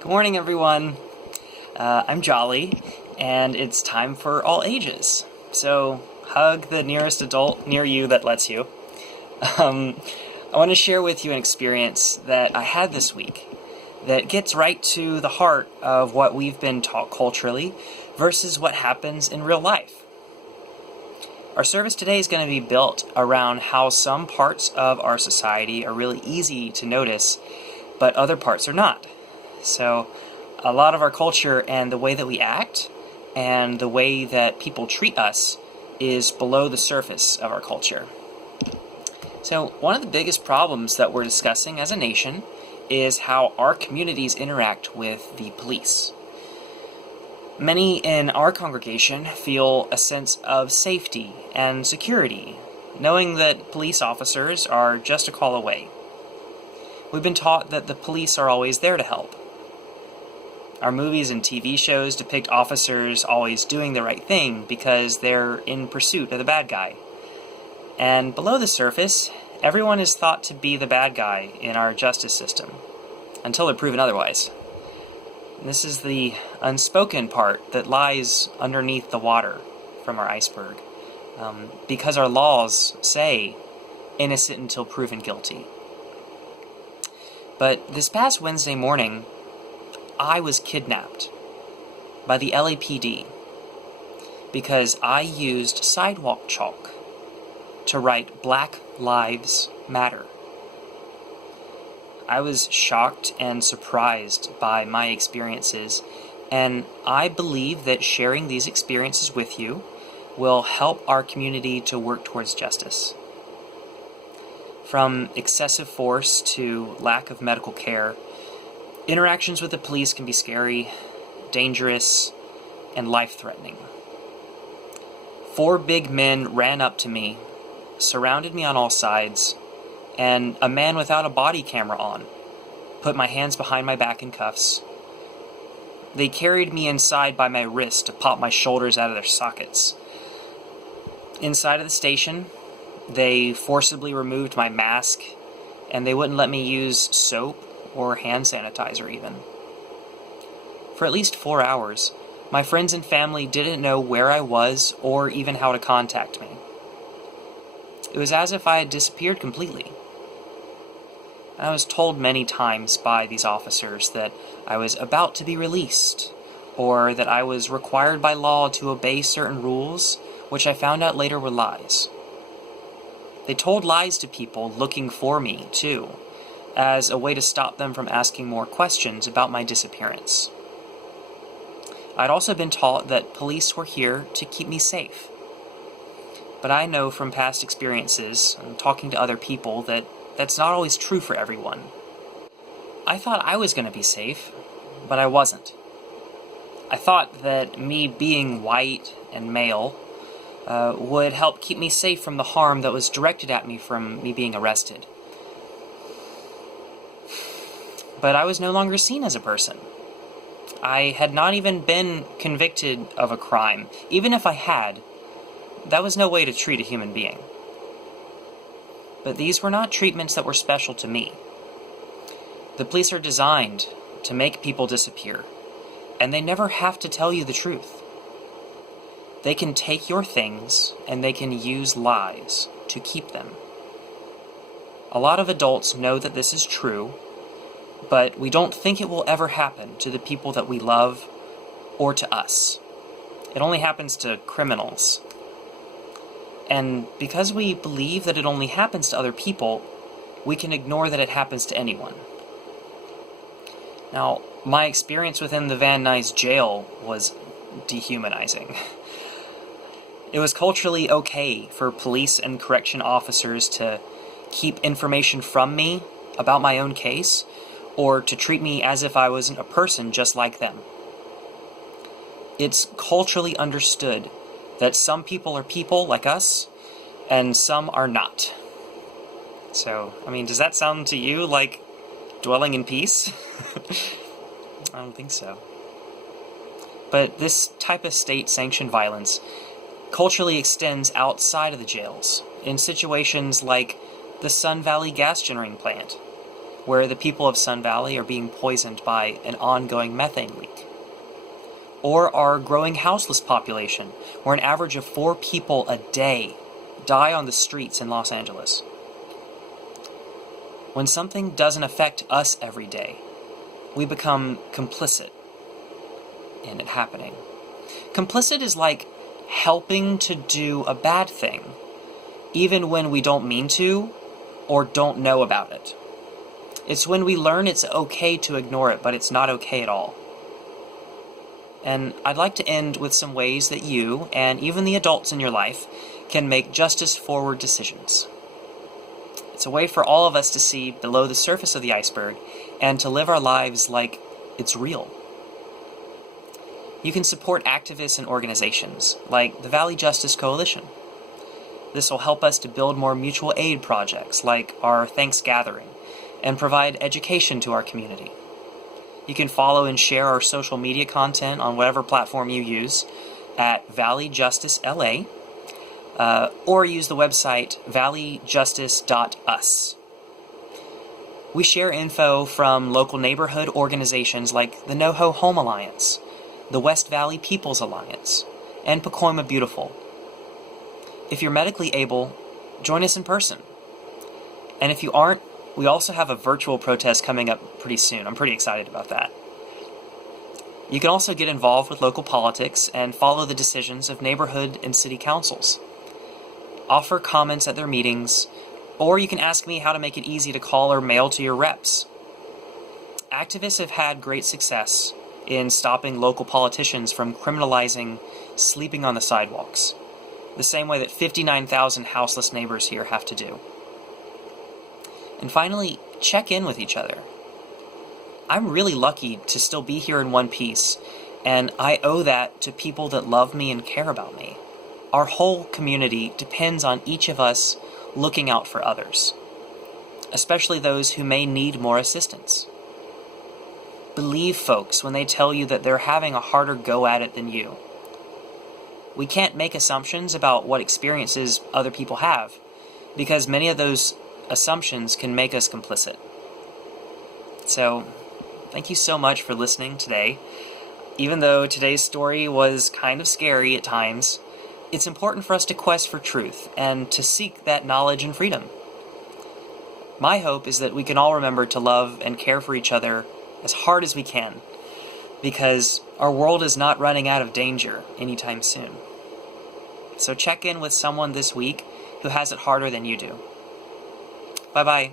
Good morning, everyone. I'm Jolly, and it's time for all ages. So, hug the nearest adult near you that lets you. I want to share with you an experience that I had this week that gets right to the heart of what we've been taught culturally versus what happens in real life. Our service today is going to be built around how some parts of our society are really easy to notice, but other parts are not. So, a lot of our culture and the way that we act and the way that people treat us is below the surface of our culture. So, one of the biggest problems that we're discussing as a nation is how our communities interact with the police. Many in our congregation feel a sense of safety and security, knowing that police officers are just a call away. We've been taught that the police are always there to help. Our movies and TV shows depict officers always doing the right thing because they're in pursuit of the bad guy. And below the surface, everyone is thought to be the bad guy in our justice system, until they're proven otherwise. This is the unspoken part that lies underneath the water from our iceberg, because our laws say innocent until proven guilty. But this past Wednesday morning, I was kidnapped by the LAPD because I used sidewalk chalk to write Black Lives Matter. I was shocked and surprised by my experiences, and I believe that sharing these experiences with you will help our community to work towards justice. From excessive force to lack of medical care, interactions with the police can be scary, dangerous, and life-threatening. 4 big men ran up to me, surrounded me on all sides, and a man without a body camera on put my hands behind my back in cuffs. They carried me inside by my wrist to pop my shoulders out of their sockets. Inside of the station, they forcibly removed my mask, and they wouldn't let me use soap or hand sanitizer even. For at least 4 hours, my friends and family didn't know where I was or even how to contact me. It was as if I had disappeared completely. I was told many times by these officers that I was about to be released, or that I was required by law to obey certain rules, which I found out later were lies. They told lies to people looking for me, too, as a way to stop them from asking more questions about my disappearance. I'd also been taught that police were here to keep me safe. But I know from past experiences and talking to other people that that's not always true for everyone. I thought I was going to be safe, but I wasn't. I thought that me being white and male would help keep me safe from the harm that was directed at me from me being arrested. But I was no longer seen as a person. I had not even been convicted of a crime. Even if I had, that was no way to treat a human being. But these were not treatments that were special to me. The police are designed to make people disappear, and they never have to tell you the truth. They can take your things, and they can use lies to keep them. A lot of adults know that this is true, but we don't think it will ever happen to the people that we love or to us. It only happens to criminals. And because we believe that it only happens to other people, we can ignore that it happens to anyone. Now, my experience within the Van Nuys jail was dehumanizing. It was culturally okay for police and correction officers to keep information from me about my own case, or to treat me as if I wasn't a person just like them. It's culturally understood that some people are people like us, and some are not. So, does that sound to you like dwelling in peace? I don't think so. But this type of state-sanctioned violence culturally extends outside of the jails, in situations like the Sun Valley gas generating plant, where the people of Sun Valley are being poisoned by an ongoing methane leak. Or our growing houseless population, where an average of 4 people a day die on the streets in Los Angeles. When something doesn't affect us every day, we become complicit in it happening. Complicit is like helping to do a bad thing, even when we don't mean to or don't know about it. It's when we learn it's okay to ignore it, but it's not okay at all. And I'd like to end with some ways that you, and even the adults in your life, can make justice-forward decisions. It's a way for all of us to see below the surface of the iceberg and to live our lives like it's real. You can support activists and organizations like the Valley Justice Coalition. This will help us to build more mutual aid projects like our Thanksgathering and provide education to our community. You can follow and share our social media content on whatever platform you use at Valley Justice LA, or use the website valleyjustice.us. We share info from local neighborhood organizations like the NoHo Home Alliance, the West Valley People's Alliance, and Pacoima Beautiful. If you're medically able, join us in person. And if you aren't, we also have a virtual protest coming up pretty soon. I'm pretty excited about that. You can also get involved with local politics and follow the decisions of neighborhood and city councils. Offer comments at their meetings, or you can ask me how to make it easy to call or mail to your reps. Activists have had great success in stopping local politicians from criminalizing sleeping on the sidewalks, the same way that 59,000 houseless neighbors here have to do. And finally, check in with each other. I'm really lucky to still be here in one piece, and I owe that to people that love me and care about me. Our whole community depends on each of us looking out for others, especially those who may need more assistance. Believe folks when they tell you that they're having a harder go at it than you. We can't make assumptions about what experiences other people have, because many of those assumptions can make us complicit. So, thank you so much for listening today. Even though today's story was kind of scary at times, it's important for us to quest for truth and to seek that knowledge and freedom. My hope is that we can all remember to love and care for each other as hard as we can, because our world is not running out of danger anytime soon. So check in with someone this week who has it harder than you do. Bye-bye.